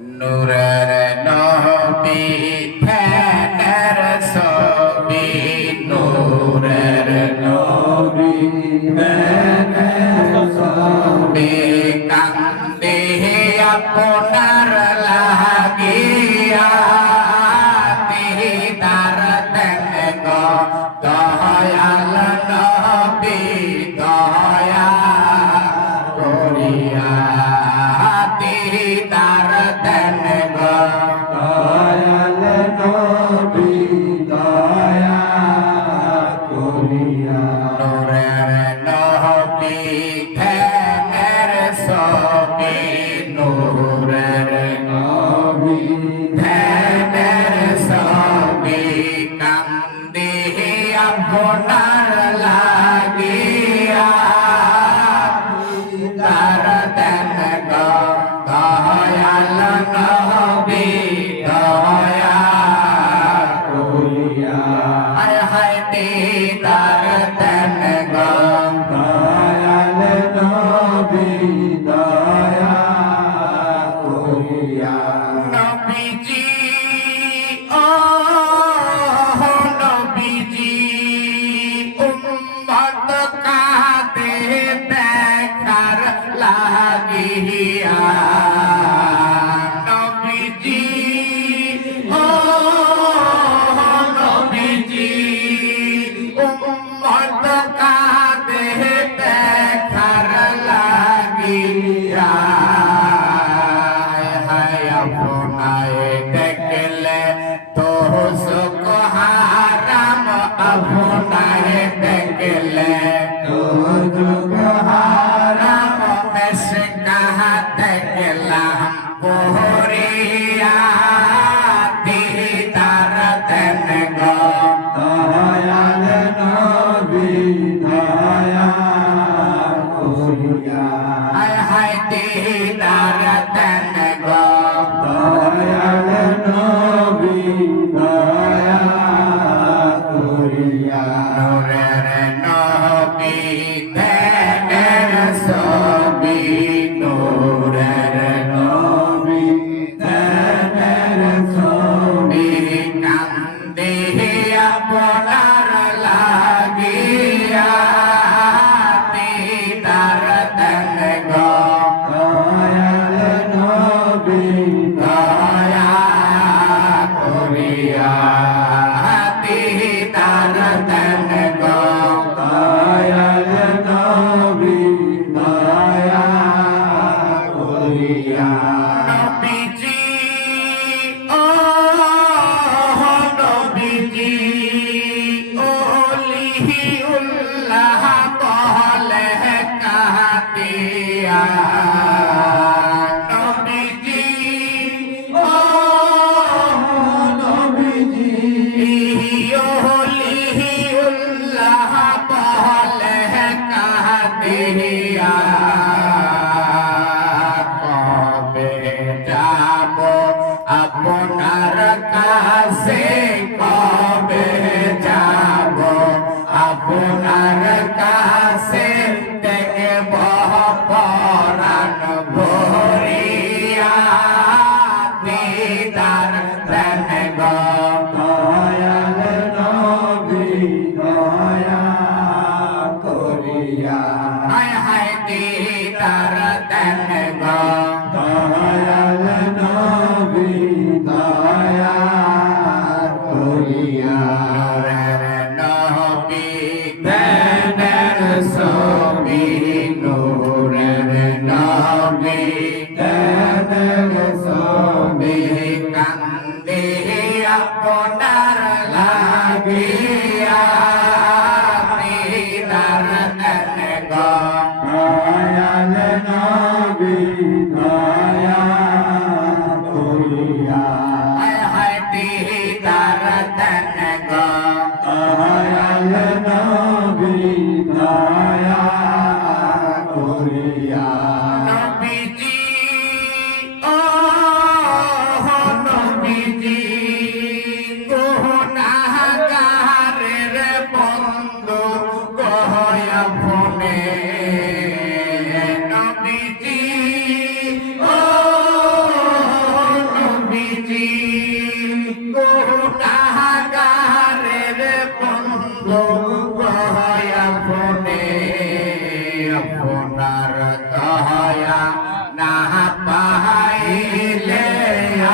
নূরের নবী ধ্যানের ছবি নূরের নবী ধ্যানের ছবি কান্দে আপনার লাগিয়া দিদার দেন গো দয়াল নবী দয়া করিয়া দিদার দেন গো দয়াল নবী দয়া করিয়া নূরের নবী ধ্যানের ছবি নূরের নবী ধ্যানের ছবি কান্দে আপনার লাগিয়া তার দেন গো দয়াল নবী দয়া করিয়া হায় হায় দিদার দেন গো দয়াল নবী দয়া করিয়া নবীজি ও নবীজি উম্মত কাঁদে দেখার লাগিয়া নবীজি ও নবীজি উম্মত কাঁদে দেখার লাগিয়া হায় আপনায় দেখলে তো সুখ হারাম আপনায় দেখলে দুর্যোগ হারাম এসকা দেখলাম পোহরিয়া দিদার দেন গো দয়াল নবী দয়া করিয়া হায় হায় দিদার দেন গো দয়াল নবী দয়া করিয়া নূরের নবী ধ্যানের ছবি নূরের নবী ধ্যানের ছবি কান্দে আপনার লাগিয়া দিদার দেন গো দয়াল নবী দয়া করিয়া দিদার দেন গো দয়াল নবী দয়া করিয়া নবীজি ও নবীজি ওলিউল্লাহ বলে কাতিয়া নবীজি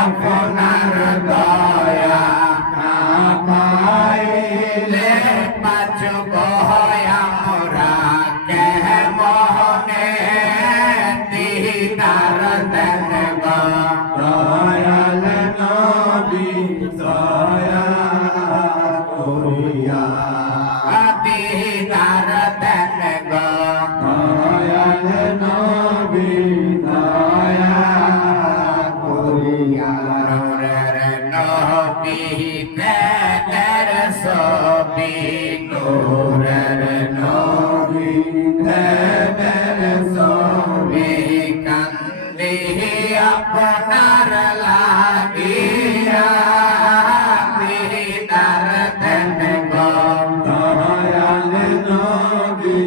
আপনার দয়া না পাইলে বাঁচব আমরা কেমনে দিদার দেন গো দয়াল নবী দয়া করিয়া দিদার দেন গো দয়াল নবী দয়া করিয়া নূরের নবী তের ছবি নূরের নবী দেবের ছবি কান্দি আপনার লাগিয়া দিদার দেন গো দয়াল নবী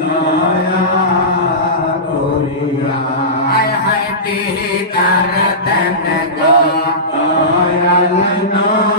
দয়া করিয়া হায় হায় দিদার দেন গো দয়াল নবী